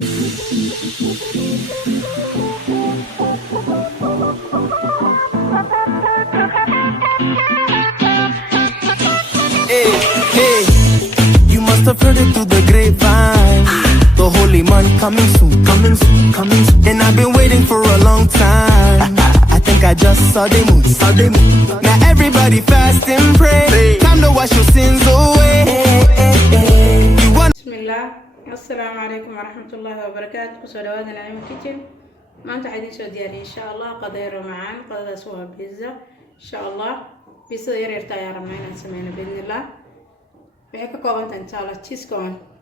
Hey, hey, you must have heard it through the grapevine. The holy man coming soon, coming soon, coming soon. And I've been waiting for a long time. I think I just saw the moon, saw the moon. Now everybody fast and pray. Time to wash your sins away. You want Bismillah. Assalamu alaikum warahmatullahi wabarakatuh. Kusoo dhawaada Naima Kitchen. Maanta waxaan idiin soo diyaariyay insha Allah qadayro macaan. Qadadaas waa pizza. Insha Allah pizza yaryarta ayaan rabnaa inaan sameyno biidhnillah. Waxay ka kooban tahay insha Allah cheese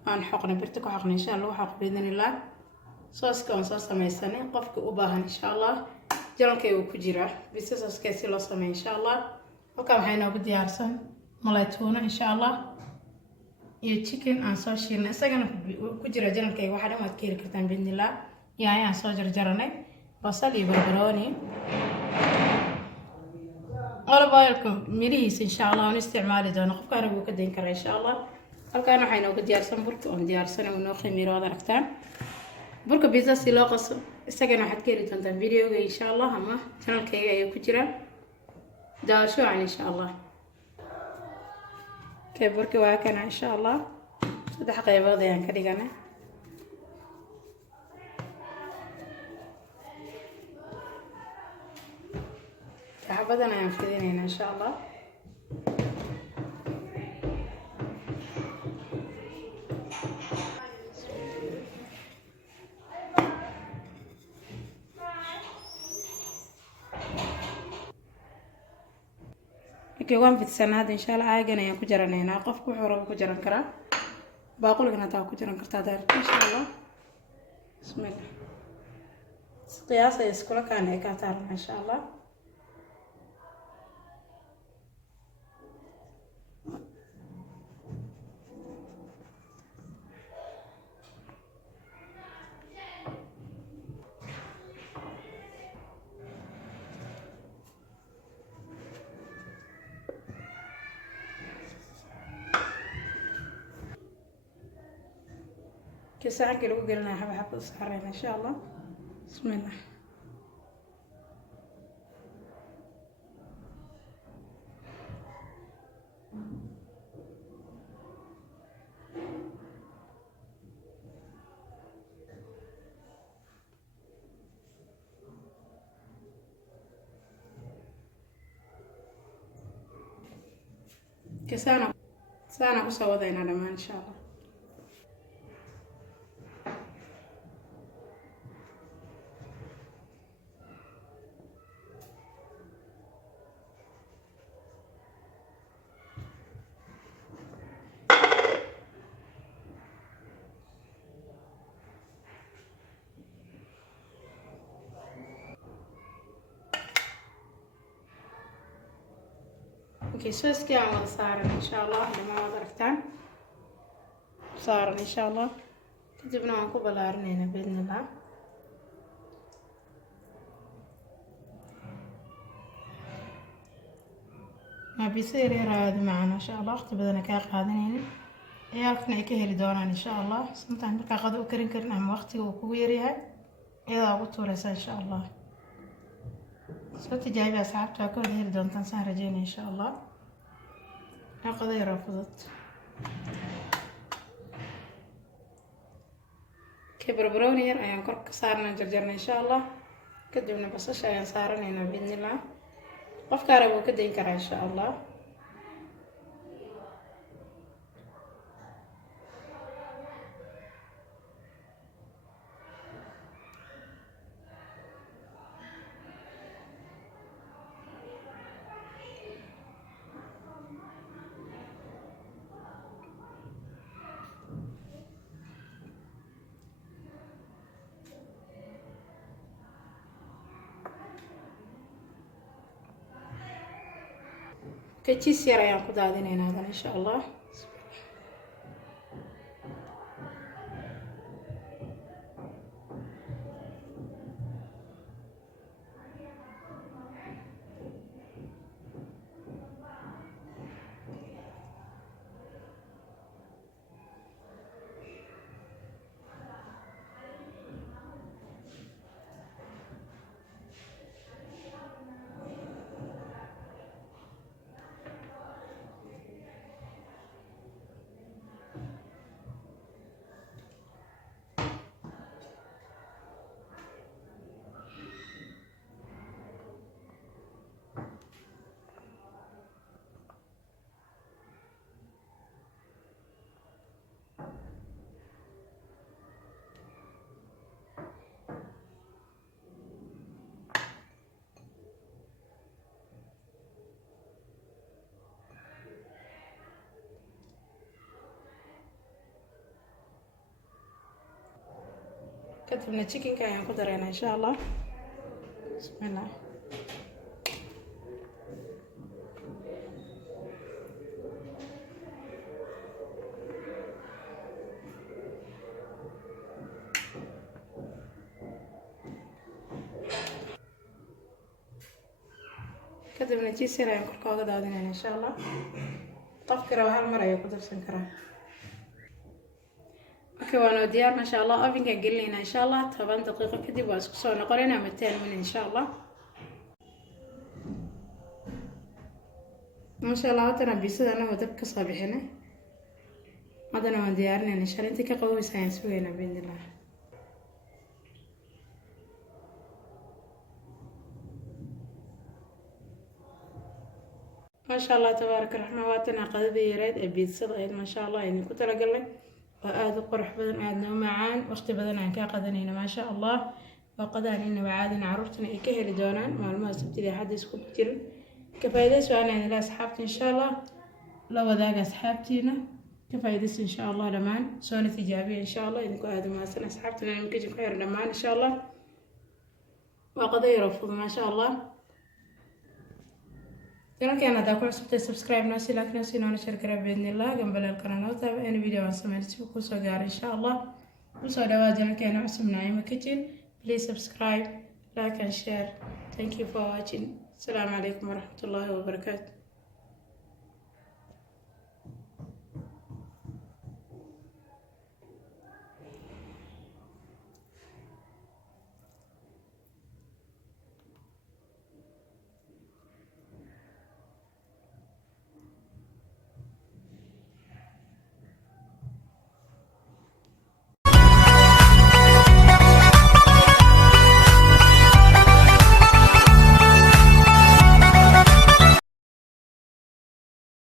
aan xoqnay birta ku xoqnay insha Allah waxa biidhnillah. Sauce aan soo sameysanay qofka u baahan insha Allah. Jalankay uu ku jiraa. Pizza sauce si loo sameeyo insha Allah. Halkaan waxay noogu diyaarsan malay tuna insha Allah. iyo chicken aan soo shiilnay isagana ku jira jalankayga waxa dhan waad ka heli kartaan biidhnillah. yaanyo aan soo jarjaranay basal iyo barbarooni olive oilka mirihiisa insha Allah aan isticmaali doono qofka rabo ka dayn kara insha Allah. halkaan waxay noogu diyaarsan burka oo diyaarsanay oo noo khamiiro wada aragtaan burka pizza si loo qaso isagana waxaad ka heli doontaan videoga insha Allah ama channelkayga ayaa ku jira daawasho aan insha Allah. burka waa kana insha Allah saddex qaybood ayaan ka dhiganay xabadan ayaan fidinaynaa insha Allah. waan fidsanaad insha Allah aagan ayaan ku jaranaynaa qofku wuxuu rabo ku jaran karaa baaqulkana taa ku jaran kartaa daarta insha Allah. bismillah qiyaas ay iskula kaan ay ka taarna insha Allah. كساعة كيلو قلنا حبة صحرين إن شاء الله. بسم الله. كسانا كسوضينا لما إن شاء الله. اوكي سوسكي عم صار ان شاء الله لما ضرفتان صار ان شاء الله كتبنا معكم بلارنينا باذن الله. ما بيصير يراد معنا ان شاء الله اختي بدنا كاق قادنين عيالكنا ay ka heli doonaan insha Allah. Sometimes marka qado u karin ama waqtiga uu kugu yaryahay iyada ugu tuuraysa insha Allah. soo tijaabi asxaabta ka heli doontaan saan rajeynaa insha Allah. qado yar oo fudud barbarooni yar ayaan kor ka saarnaa jarjarnaa insha Allah. kadibna basasha ayaan saaranaynaa biidhnillah. qofka rabo ka dayn karaa insha Allah. كتشيس يرى يا قدادين هذا إن شاء الله. kadibna chickenka ayaan ku dareynaa insha allah. Bismillah. kadibna cheese yar ayaan korka uga daadinayna insha allah. qofkii raba hal mar ayuu ku darsan karaa. Okay, waana diyaar masha allah. ovenka gelinayna insha allah 10 daqiiqo kadib waa isku soo noqonayna ama 10 minutes insha allah. masha allah hadana biisada anagu dab ka soo bixinay. hadana waan diyaarinayna insha allah. intii ka qabowysa ayaan sugaynaa biidnillah. masha allah tabaaraka raxmaan. waatana qadadii yareed ee biisada ahayd masha allah ayaan ku talagalnay. waa aada u qurux badan, aadna u macaan, waqti badan aan kaa qadanayna masha allah. waa qadaan inaba caadina caruurtana ay ka heli doonaan maalmaha sabtida axadda isku jirin. ka faa'iidayso aan idin la asxaabta insha allah. la wadaaga asxaabtiina ka faa'iidayso insha allah dhammaan. soona tijaabiya insha allah. idinku aada mahadsan asxaabtana in kitchen ku xiran dhammaan insha allah. waa qado yar oo fudud masha allah. channelkan haddaa ku cusubtay subscribe noo sii like noo sii noona share garaa biidnillah. gambalaalkana noo taaba in video aan sameyn si uu kusoo gaaro insha allah. kusoo dhawaad channelkeena cusub Naima Kitchen. Please subscribe, like and share. Thank you for watching. Assalamu alaikum warahmatullahi wabarakatuh.